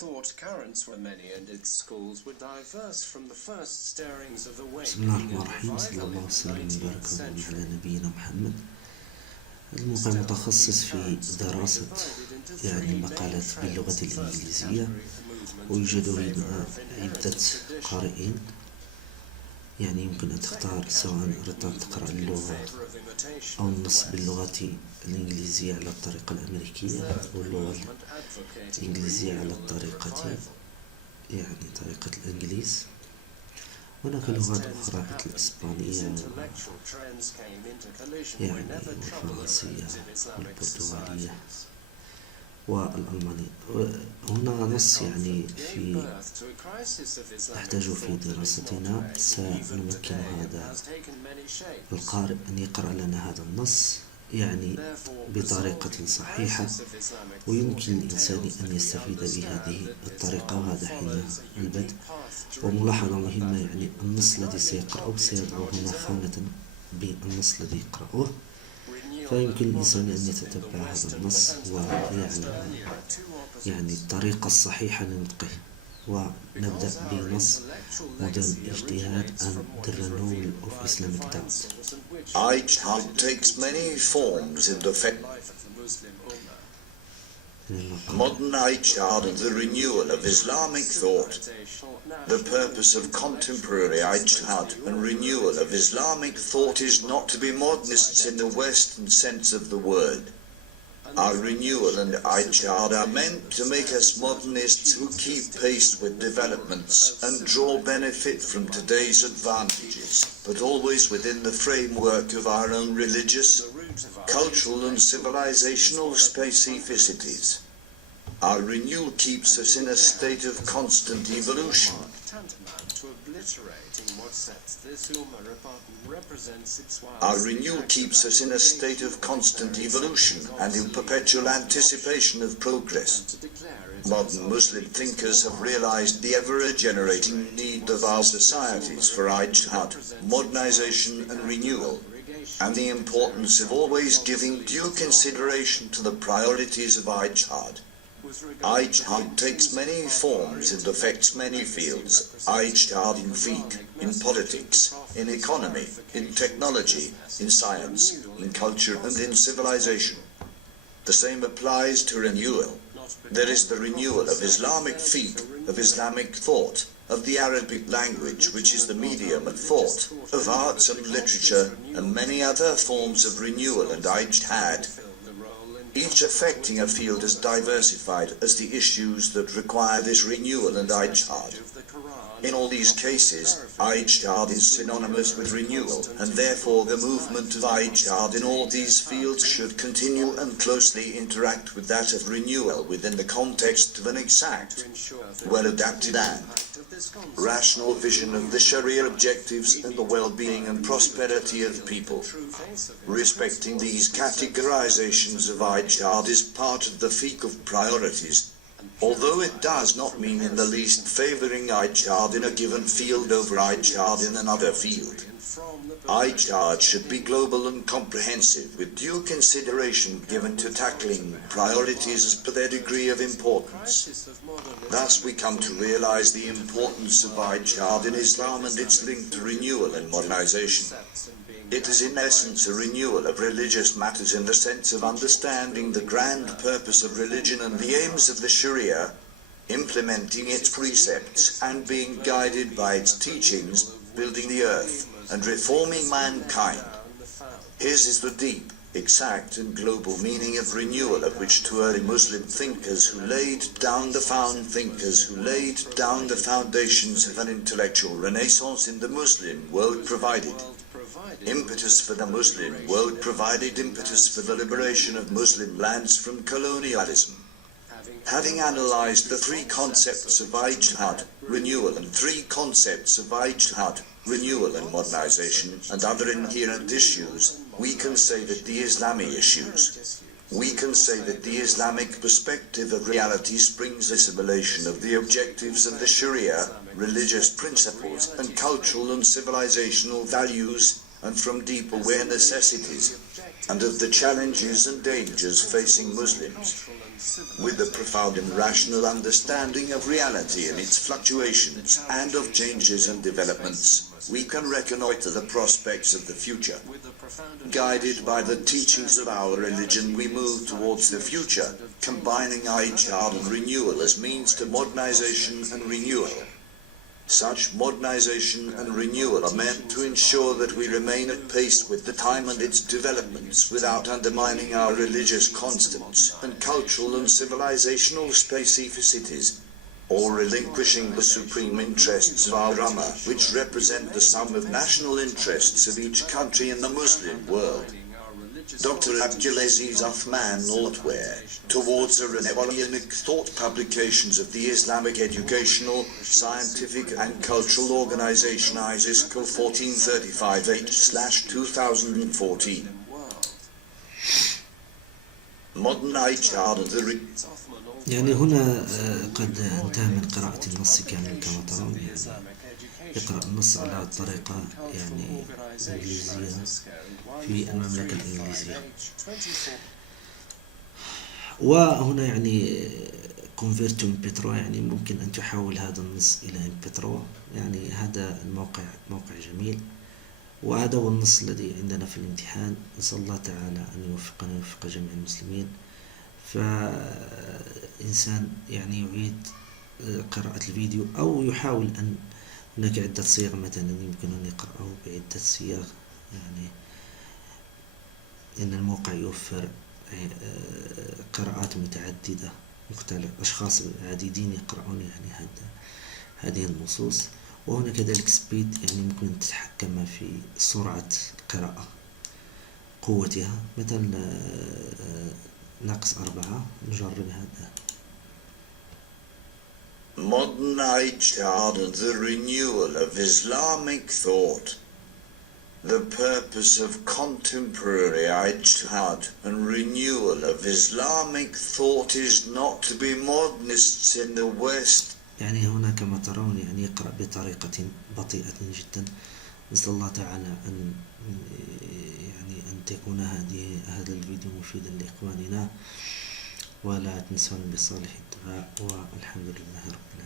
thought currents were many and its schools were diverse from the first stirrings of بسم الله awakening الرحمن الرحيم. and صلى الله revival in the وسلم 19th وبارك century. على نبينا محمد. الموقع متخصص في دراسة مقالات باللغة الإنجليزية، ويوجد هنا عدة قارئين. يمكن أن تختار سواء أردت أن تقرأ اللغة أو النص باللغة الإنجليزية على الطريقة الأمريكية، أو اللغة الإنجليزية على الطريقة طريقة الإنجليز. هناك لغات أخرى مثل الإسبانية والفرنسية والبرتغالية والألمانية. هنا نص نحتاج في دراستنا. سنمكن هذا القارئ أن يقرأ لنا هذا النص بطريقة صحيحة، ويمكن للإنسان أن يستفيد بهذه الطريقة، وهذا حين البدء. وملاحظة مهمة، النص الذي سيقرأه سيضع هنا خانة بالنص الذي يقرأه، فيمكن الإنسان أن يتتبع هذا النص ويعلم الطريقة الصحيحة لنطقه. ونبدأ بنص modern اجتهاد and the renewal of Islamic doubt. Ijtihad takes many forms in the modern ijtihad and the renewal of Islamic thought. The purpose of contemporary ijtihad and renewal of Islamic thought is not to be modernists in the Western sense of the word. Our renewal and ijtihad are meant to make us modernists who keep pace with developments and draw benefit from today's advantages, but always within the framework of our own religious, cultural and civilizational specificities. Our renewal keeps us in a state of constant evolution. Our renewal keeps us in a state of constant evolution and in perpetual anticipation of progress. Modern Muslim thinkers have realized the ever-generating need of our societies for ijtihad, modernization and renewal, and the importance of always giving due consideration to the priorities of ijtihad. Ijtihad takes many forms and affects many fields. Ijtihad in fiqh, in politics, in economy, in technology, in science, in culture and in civilization. The same applies to renewal. There is the renewal of Islamic fiqh, of Islamic thought, of the Arabic language, which is the medium of thought, of arts and literature, and many other forms of renewal and ijtihad, each affecting a field as diversified as the issues that require this renewal and ijtihad. In all these cases, ijtihad is synonymous with renewal, and therefore the movement of ijtihad in all these fields should continue and closely interact with that of renewal within the context of an exact, well-adapted and rational vision of the Sharia objectives and the well-being and prosperity of people. Respecting these categorizations of ijtihad is part of the fiqh of priorities, although it does not mean in the least favoring ijtihad in a given field over ijtihad in another field. Ijtihad should be global and comprehensive, with due consideration given to tackling priorities as per their degree of importance. Thus we come to realize the importance of ijtihad in Islam and its link to renewal and modernization. It is in essence a renewal of religious matters in the sense of understanding the grand purpose of religion and the aims of the Sharia, implementing its precepts and being guided by its teachings, building the earth and reforming mankind. His is the deep, exact and global meaning of renewal of which two early Muslim thinkers who laid down the foundations of an intellectual renaissance in the Muslim world provided. Impetus for the Muslim world provided impetus for the liberation of Muslim lands from colonialism. Having analyzed the three concepts of ijtihad, renewal, and three concepts of ijtihad, renewal and modernization, and other inherent issues, we can say that the Islamic perspective of reality springs assimilation of the objectives of the Sharia, religious principles, and cultural and civilizational values, and from deep aware necessities, and of the challenges and dangers facing Muslims. with a profound and rational understanding of reality and its fluctuations, and of changes and developments, we can reconnoiter the prospects of the future. Guided by the teachings of our religion, we move towards the future, combining ijtihad and renewal as means to modernization and renewal. Such modernization and renewal are meant to ensure that we remain at pace with the time and its developments without undermining our religious constants and cultural and civilizational specificities, or relinquishing the supreme interests of our Ummah, which represent the sum of national interests of each country in the Muslim world. Dr. Abdulaziz Uthman Altware, towards a Islamic thought publications of the Islamic Educational, Scientific and Cultural Organization ISISCO 1435H/2014. Modern ijtihad and the يعني هنا قد انتهى من قراءة النص كامل كما ترون. يعني يقرأ النص على الطريقة يعني الإنجليزية في المملكة الإنجليزية. وهنا يعني convert to MP3، يعني ممكن أن تحول هذا النص إلى MP3. يعني هذا الموقع موقع جميل، وهذا هو النص الذي عندنا في الامتحان. نسأل الله تعالى أن يوفقنا ويوفق جميع المسلمين. فإنسان يعني يعيد قراءة الفيديو أو يحاول أن هناك عدة صيغ مثلا يمكن أن يقرأه بعدة صيغ، يعني إن الموقع يوفر قراءات متعددة، مختلف أشخاص عديدين يقرؤون يعني هذه النصوص. وهنا كذلك سبيد، يعني ممكن أن تتحكم في سرعة القراءة، قوتها، مثلا -4. نجرب هذا. Modern ijtihad and the renewal of Islamic thought. The purpose of contemporary ijtihad and renewal of Islamic thought is not to be modernists in the West. يعني هنا كما ترون يعني يقرأ بطريقة بطيئة جدا. نسأل الله تعالى أن تكون هذا الفيديو مفيدا لإخواننا، ولا تنسون بصالح الدعاء، والحمد لله رب العالمين.